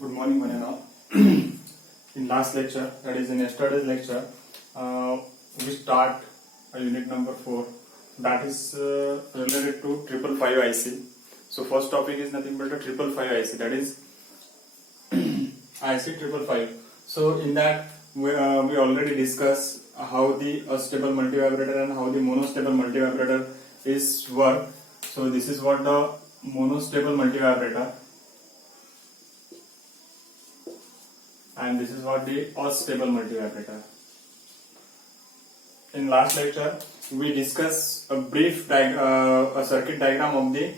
Good morning, one and all. In last lecture, that is in yesterday's lecture, we start unit number 4, that is related to 555 IC. So first topic is nothing but a 555 IC, that is IC 555. So in that we already discussed how the stable multivibrator and how the monostable multivibrator is work. So this is what the monostable multivibrator, and this is what the unstable multivibrator. In last lecture, we discussed a brief a circuit diagram of the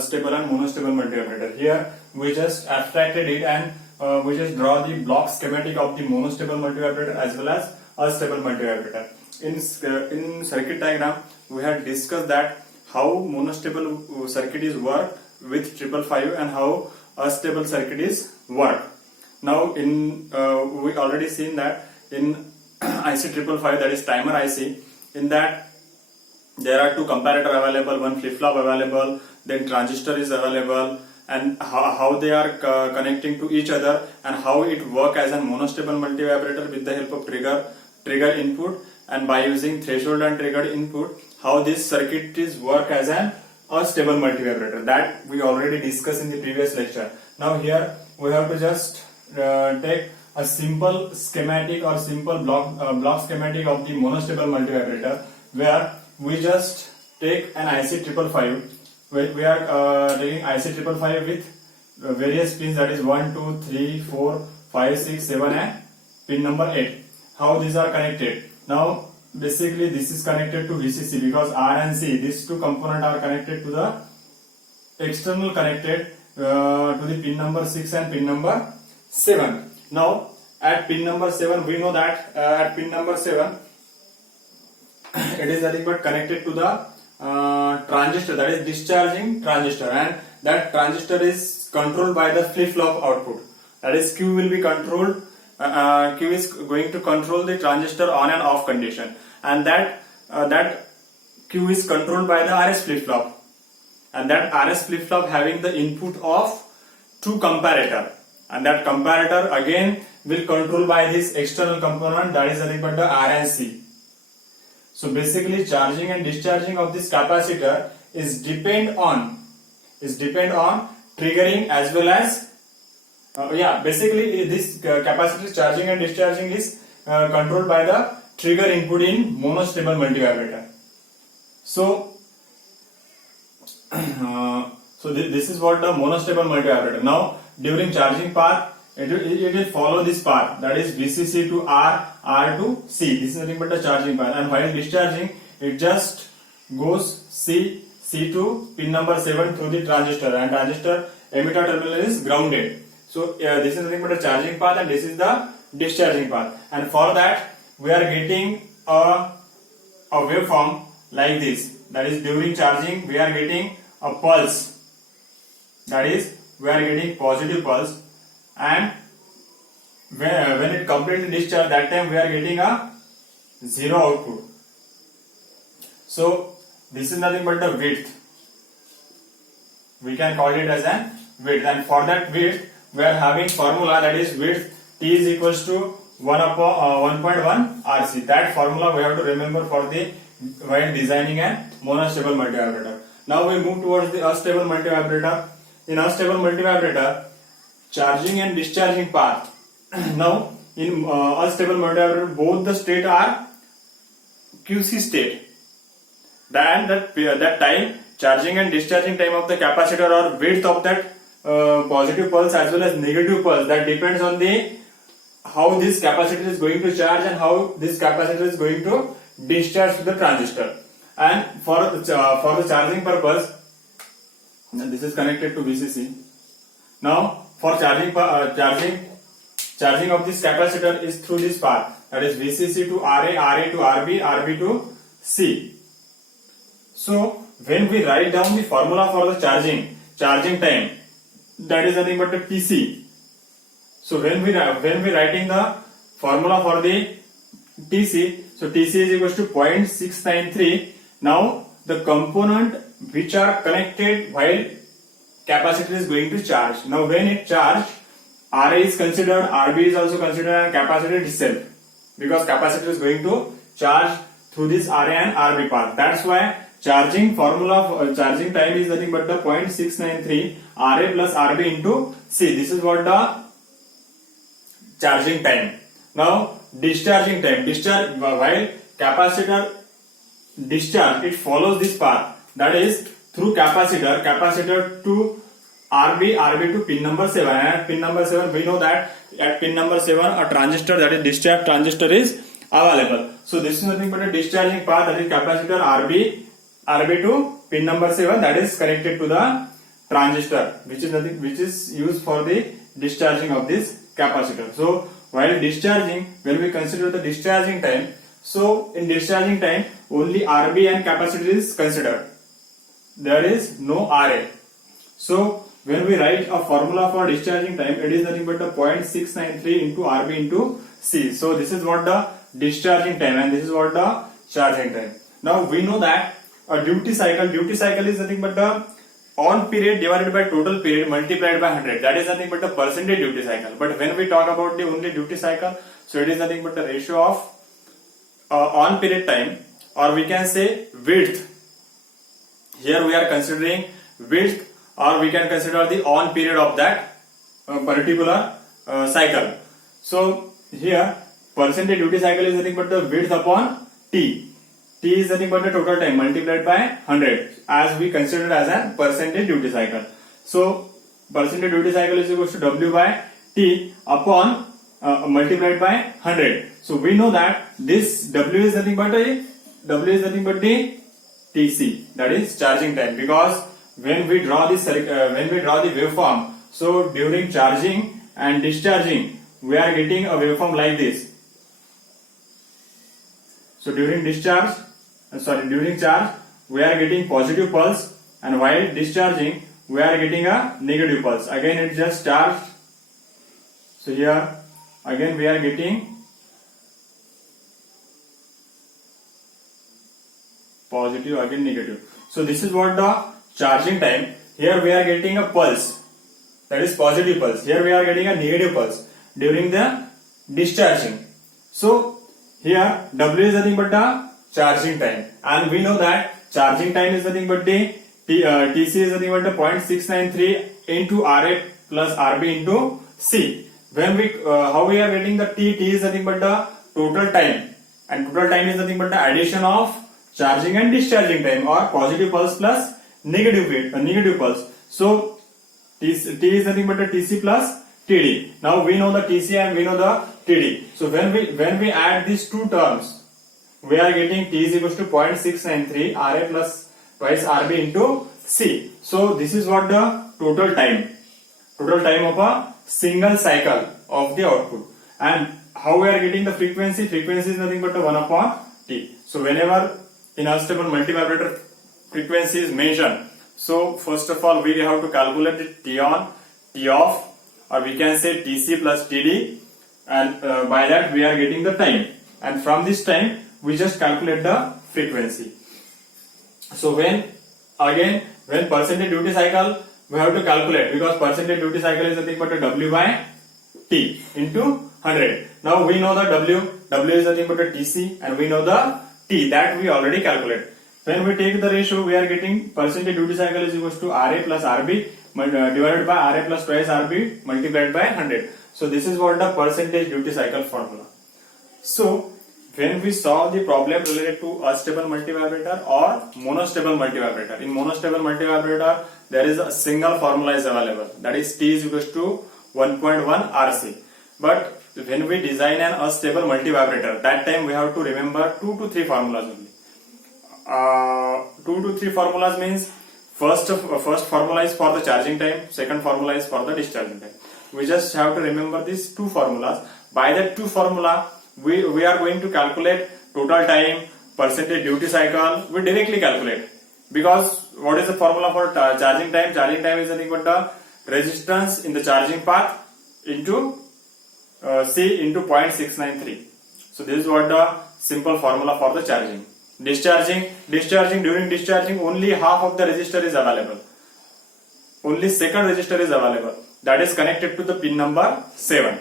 stable and monostable multivibrator. Here we just abstracted it and we just draw the block schematic of the monostable multivibrator as well as unstable multivibrator. In circuit diagram, we had discussed that how monostable circuit is work with 555 and how unstable circuit is work. Now we already seen that in IC 555, that is timer IC, in that there are two comparator available, one flip-flop available, then transistor is available, and how they are connecting to each other and how it work as a monostable multivibrator with the help of trigger input, and by using threshold and trigger input, how this circuit is work as an unstable multivibrator. That we already discussed in the previous lecture. Now here we have to just take a simple schematic or simple block schematic of the monostable multivibrator, where we just take an IC 555. We are taking IC 555 with various pins, that is 1, 2, 3, 4, 5, 6, 7 and pin number 8. How these are connected? Now basically this is connected to VCC because R and C, these two components are connected to the external connected to the pin number 6 and pin number 7. Now at pin number 7, we know that at pin number 7 it is nothing but connected to the transistor, that is discharging transistor, and that transistor is controlled by the flip-flop output, that is Q will be controlled. Q is going to control the transistor on and off condition, and that Q is controlled by the RS flip-flop, and that RS flip-flop having the input of two comparator, and that comparator again will control by this external component, that is nothing but the R and C. So basically charging and discharging of this capacitor is depend on triggering as well as basically this capacitor charging and discharging is controlled by the trigger input in monostable multivibrator. So this is what the monostable multivibrator. Now during charging path, it will follow this path, that is VCC to R, R to C. This is nothing but the charging path, and while discharging, it just goes C to pin number 7 through the transistor, and transistor emitter terminal is grounded. So this is nothing but a charging path and this is the discharging path, and for that we are getting a waveform like this, that is during charging we are getting a pulse, that is we are getting positive pulse, and when it completely discharged, that time we are getting a zero output. So this is nothing but the width, we can call it as an width, and for that width we are having formula, that is width T is equals to 1.1 RC. That formula we have to remember for the while designing a monostable multivibrator. Now we move towards the unstable multivibrator. In unstable multivibrator, charging and discharging path. Now in unstable multivibrator, both the state are QC state. That time, charging and discharging time of the capacitor or width of that positive pulse as well as negative pulse, that depends on the how this capacitor is going to charge and how this capacitor is going to discharge to the transistor. And for the charging purpose, this is connected to VCC. Now for charging of this capacitor is through this path, that is VCC to RA, RA to RB, RB to C. So when we write down the formula for the charging time, that is nothing but the TC. So when we writing the formula for the TC, so TC is equals to 0.693. Now the component which are connected while capacitor is going to charge. Now when it charge, Ra is considered, Rb is also considered, and capacitor itself, because capacitor is going to charge through this Ra and Rb path. That's why charging formula for charging time is nothing but the 0.693 Ra plus Rb into C. This is what the charging time. Now discharging time. While capacitor discharge, it follows this path, that is through capacitor to Rb to pin number 7, and at pin number 7 we know that at pin number 7 a transistor, that is discharge transistor, is available. So this is nothing but a discharging path, that is capacitor Rb to pin number 7, that is connected to the transistor, which is used for the discharging of this capacitor. So while discharging, when we consider the discharging time, so in discharging time only Rb and capacitor is considered. There is no Ra. So when we write a formula for discharging time, it is nothing but the 0.693 into Rb into C. So this is what the discharging time, and this is what the charging time. Now we know that a duty cycle is nothing but the on period divided by total period multiplied by 100. That is nothing but the percentage duty cycle. But when we talk about the only duty cycle, so it is nothing but the ratio of on period time, or we can say width. Here we are considering width, or we can consider the on period of that particular cycle. So here percentage duty cycle is nothing but the width upon T. T is nothing but the total time multiplied by 100, as we consider as a percentage duty cycle. So percentage duty cycle is equal to W by T upon multiplied by 100. So we know that this W is nothing but the TC, that is charging time, because when we draw the waveform, so during charging and discharging we are getting a waveform like this. So during charge we are getting positive pulse, and while discharging we are getting a negative pulse. Again it just charged. So here again we are getting positive, again negative. So this is what the charging time. Here we are getting a pulse, that is positive pulse. Here we are getting a negative pulse during the discharging. So here W is nothing but the charging time, and we know that charging time is nothing but the TC is nothing but the 0.693 into Ra plus Rb into C. When we how we are getting the T is nothing but the total time, and total time is nothing but the addition of charging and discharging time, or positive pulse plus negative pulse. So T is nothing but the TC plus TD. Now we know the TC and we know the TD. So when we add these two terms, we are getting T is equal to 0.693 Ra plus twice Rb into C. So this is what the total time of a single cycle of the output. And how we are getting the frequency? Frequency is nothing but the 1 upon T. So whenever in unstable multivibrator frequency is mentioned, so first of all we have to calculate the T on, T off, or we can say TC plus TD, and by that we are getting the time, and from this time we just calculate the frequency. So when percentage duty cycle we have to calculate, because percentage duty cycle is nothing but a W by T into 100. Now we know the W is nothing but a TC, and we know the T, that we already calculate. When we take the ratio, we are getting percentage duty cycle is equal to Ra plus Rb divided by Ra plus twice Rb multiplied by 100. So this is what the percentage duty cycle formula. So when we solve the problem related to unstable multivibrator or monostable multivibrator, in monostable multivibrator there is a single formula is available, that is T is equal to 1.1 Rc. But when we design an unstable multivibrator, that time we have to remember 2 to 3 formulas only. 2 to 3 formulas means first formula is for the charging time, second formula is for the discharging time. We just have to remember these 2 formulas. By that 2 formula, we are going to calculate total time, percentage duty cycle. We directly calculate, because what is the formula for charging time? Charging time is nothing but the resistance in the charging path into C into 0.693. So this is what the simple formula for the charging. Discharging, during discharging only half of the resistor is available. Only second resistor is available. that is connected to the pin number 7.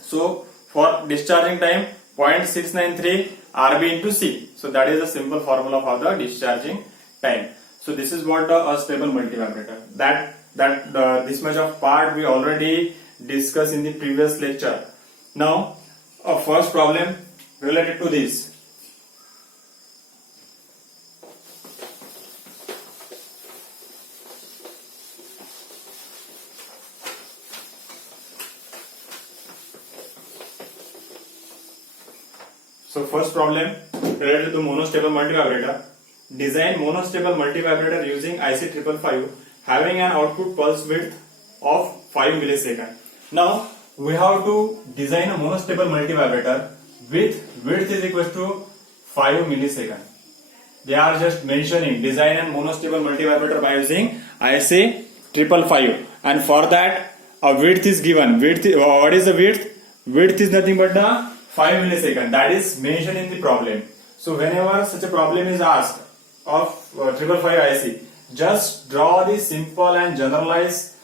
So for discharging time 0.693 RB into C. So that is a simple formula for the discharging time. So this is what the stable multivibrator. This much of part we already discussed in the previous lecture. Now a first problem related to this. So first problem related to monostable multivibrator. Design monostable multivibrator using IC555 having an output pulse width of 5 milliseconds. Now we have to design a monostable multivibrator with width is equal to 5 milliseconds. They are just mentioning design and monostable multivibrator by using IC555, and for that a width is given. What is the width? Width is nothing but the 5 milliseconds. That is mentioned in the problem. So whenever such a problem is asked of 555 IC, just draw the simple and generalized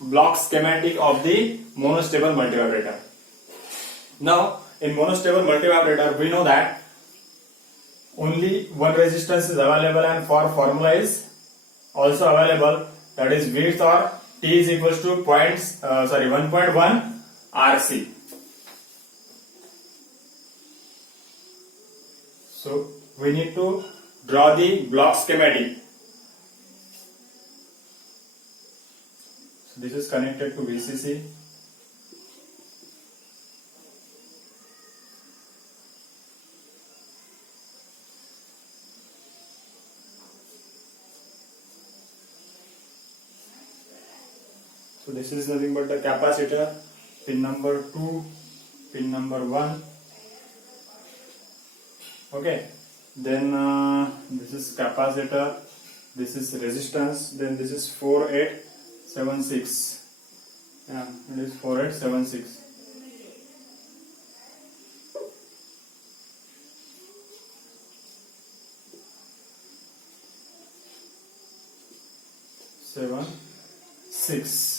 block schematic of the monostable multivibrator. Now in monostable multivibrator we know that only one resistance is available, and for formula is also available, that is width or T is equals to 1.1 RC. So we need to draw the block schematic. So this is connected to VCC. So this is nothing but the capacitor, pin number 2, pin number 1. Okay, then this is capacitor, this is resistance, then this is 4876. Yeah, it is 4876.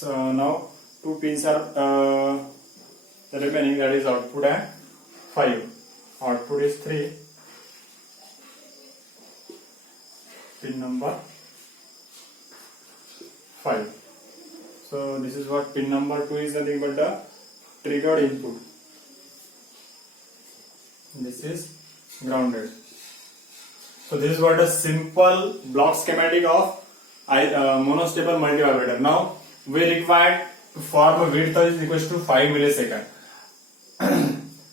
Now two pins are the remaining, that is output and 5. Output is 3. Pin number 5. So this is what pin number 2 is, nothing but the triggered input. This is grounded. So this is what a simple block schematic of monostable multivibrator. Now we require to form a width is equal to 5 milliseconds.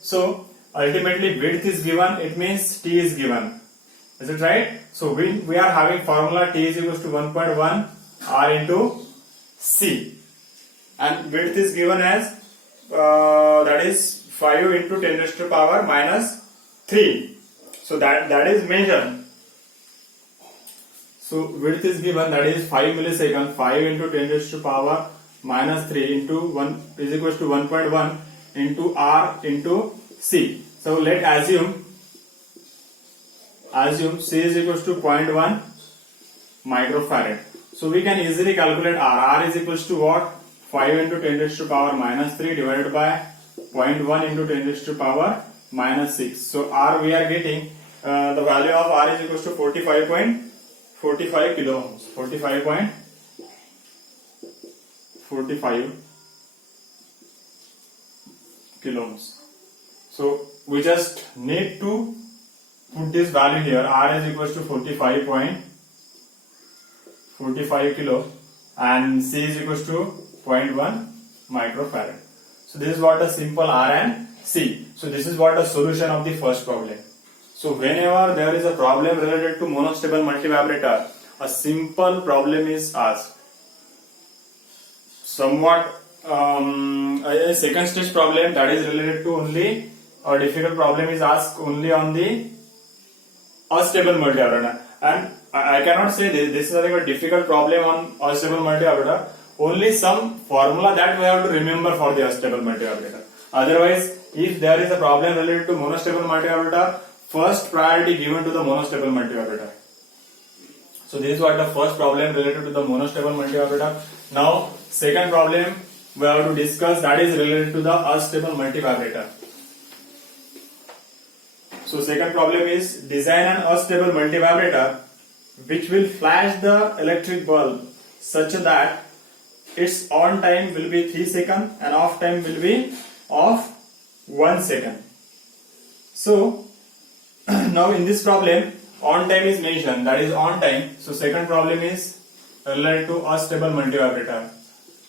So ultimately width is given, it means T is given. Is it right? So we are having formula T is equal to 1.1 R into C, and width is given as that is 5 into 10 raised to power minus 3. So that is measured. So width is given, that is 5 milliseconds. 5 into 10 raised to power minus 3 into 1 is equal to 1.1 into R into C. So let assume C is equal to 0.1 microfarad. So we can easily calculate R. R is equal to what? 5 into 10 raised to power minus 3 divided by 0.1 into 10 raised to power minus 6. So R we are getting the value of R is equal to 45.45 kilo ohms. 45.45 kilo ohms. So we just need to put this value here. R is equal to 45.45 kilo and C is equal to 0.1 microfarad. So this is what the simple R and C. So this is what the solution of the first problem. So whenever there is a problem related to monostable multivibrator, a simple problem is asked. Somewhat a second stage problem that is related to only a difficult problem is asked only on the unstable multivibrator, and I cannot say this is a difficult problem on unstable multivibrator. Only some formula that we have to remember for the unstable multivibrator. Otherwise, if there is a problem related to monostable multivibrator, first priority given to the monostable multivibrator. So this is what the first problem related to the monostable multivibrator. Now second problem we have to discuss, that is related to the unstable multivibrator. So second problem is design an unstable multivibrator which will flash the electric bulb such that its on time will be 3 seconds and off time will be of 1 second. So now in this problem on time is mentioned, that is on time. So second problem is related to unstable multivibrator,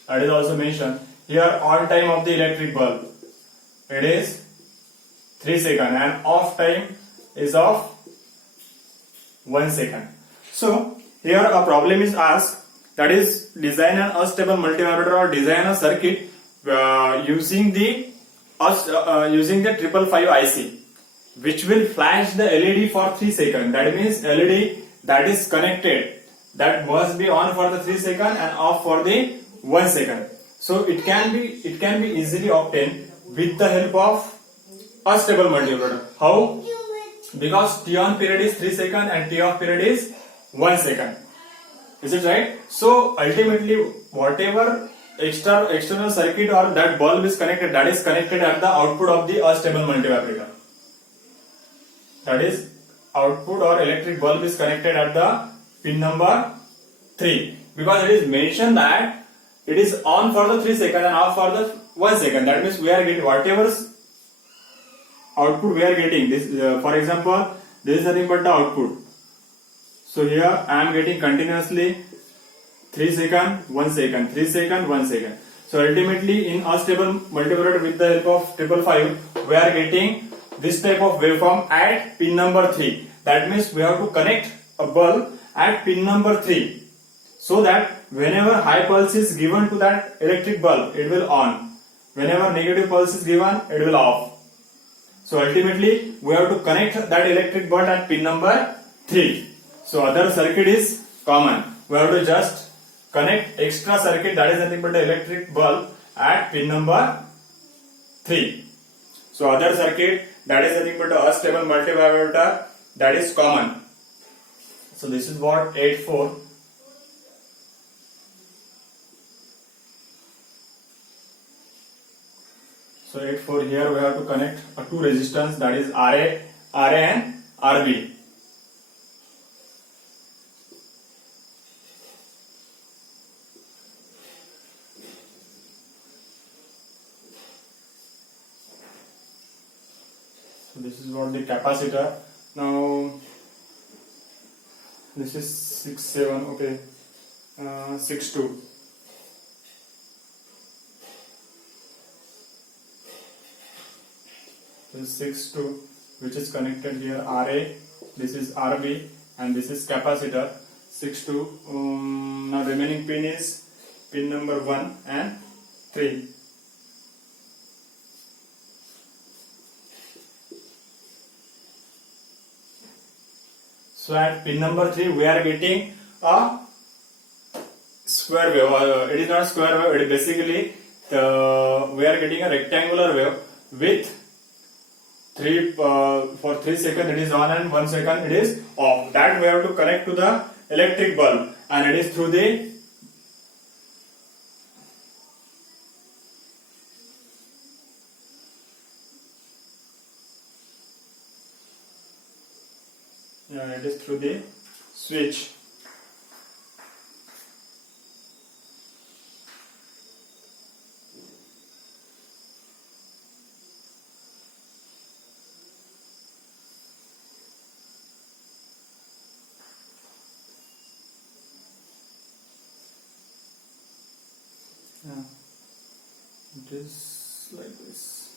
that is also mentioned. Here on time of the electric bulb, it is 3 seconds and off time is of 1 second. So here a problem is asked, that is design an unstable multivibrator or design a circuit using the 555 IC which will flash the LED for 3 seconds. That means LED that is connected, that must be on for the 3 seconds and off for the 1 second. So it can be easily obtained with the help of unstable multivibrator. How? Because T on period is 3 seconds and T off period is 1 second. Is it right? So ultimately whatever external circuit or that bulb is connected, that is connected at the output of the unstable multivibrator. That is output or electric bulb is connected at the pin number 3, because it is mentioned that it is on for the 3 seconds and off for the 1 second. That means we are getting whatever output we are getting. This for example, this is nothing but the output. So here I am getting continuously 3 seconds, 1 second, 3 seconds, 1 second. So ultimately in unstable multivibrator with the help of 555 we are getting this type of waveform at pin number 3. That means we have to connect a bulb at pin number 3 so that whenever high pulse is given to that electric bulb, it will on. Whenever negative pulse is given, it will off. So ultimately we have to connect that electric bulb at pin number 3. So other circuit is common. We have to just connect extra circuit, that is nothing but the electric bulb at pin number 3. So other circuit, that is nothing but the unstable multivibrator, that is common. So this is what 8.4. So 8.4 here we have to connect two resistance, that is RA and RB. So this is what the capacitor. Now this is 6.7, okay, 6.2. This is 6.2 which is connected here RA, this is RB and this is capacitor 6.2. Now remaining pin is pin number 1 and 3. So at pin number 3 we are getting a square wave. It is not square wave, it is basically we are getting a rectangular wave with 3 for 3 seconds it is on and 1 second it is off. That we have to connect to the electric bulb and it is through the switch. It is like this.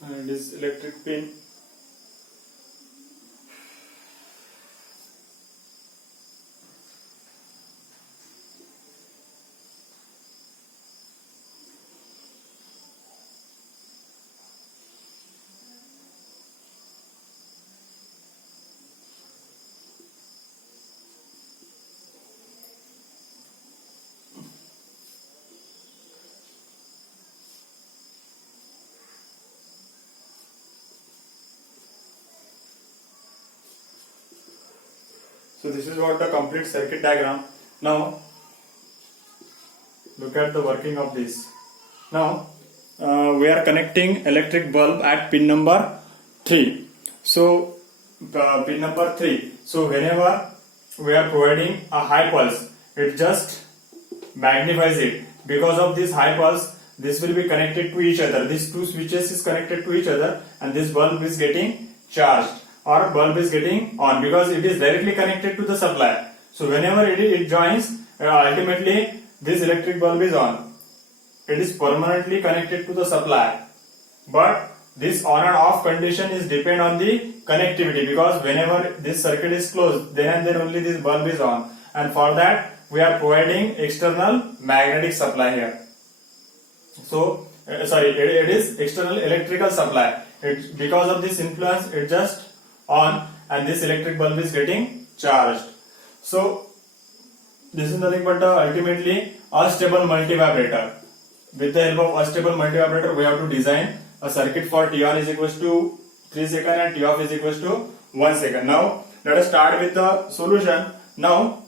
And this electric pin. So this is what the complete circuit diagram. Now look at the working of this. Now we are connecting electric bulb at pin number 3. So pin number 3. So whenever we are providing a high pulse, it just magnifies it. Because of this high pulse, this will be connected to each other. These two switches is connected to each other, and this bulb is getting charged or bulb is getting on because it is directly connected to the supply. So whenever it joins, ultimately this electric bulb is on. It is permanently connected to the supply. But this on and off condition is depend on the connectivity, because whenever this circuit is closed, then and then only this bulb is on. And for that we are providing external magnetic supply here. So it is external electrical supply. Because of this influence, it just on, and this electric bulb is getting charged. So this is nothing but ultimately a stable multivibrator. With the help of a stable multivibrator, we have to design a circuit for T on is equals to 3 seconds and T off is equals to 1 second. Now let us start with the solution. Now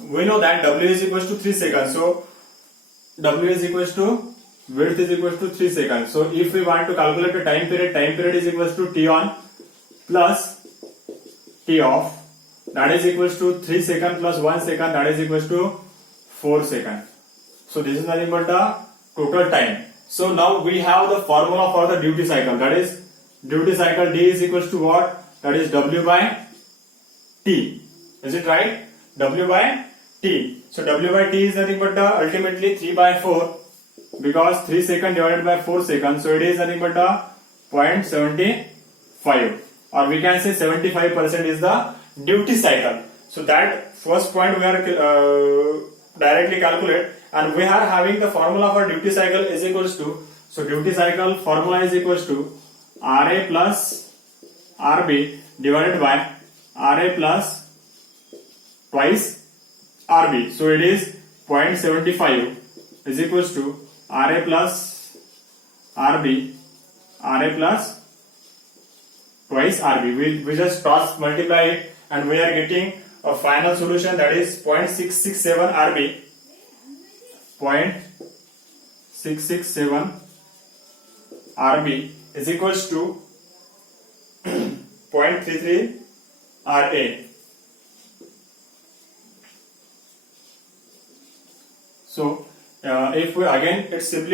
we know that W is equals to 3 seconds. So W is equals to width is equals to 3 seconds. So if we want to calculate the time period is equals to T on plus T off, that is equals to 3 seconds plus 1 second, that is equals to 4 seconds. So this is nothing but the total time. So now we have the formula for the duty cycle, that is duty cycle D is equals to what? That is W by T. Is it right? W by T. So W by T is nothing but ultimately 3 by 4, because 3 seconds divided by 4 seconds. So it is nothing but 0.75, or we can say 75% is the duty cycle. So that first point we are directly calculate, and we are having the formula for duty cycle is equals to, so duty cycle formula is equals to RA plus RB divided by RA plus twice RB. So it is 0.75 is equals to RA plus RB, RA plus twice RB. We just cross multiply it, and we are getting a final solution, that is 0.667 RB. 0.667 RB is equals to 0.33 RA. So if we again, it's simply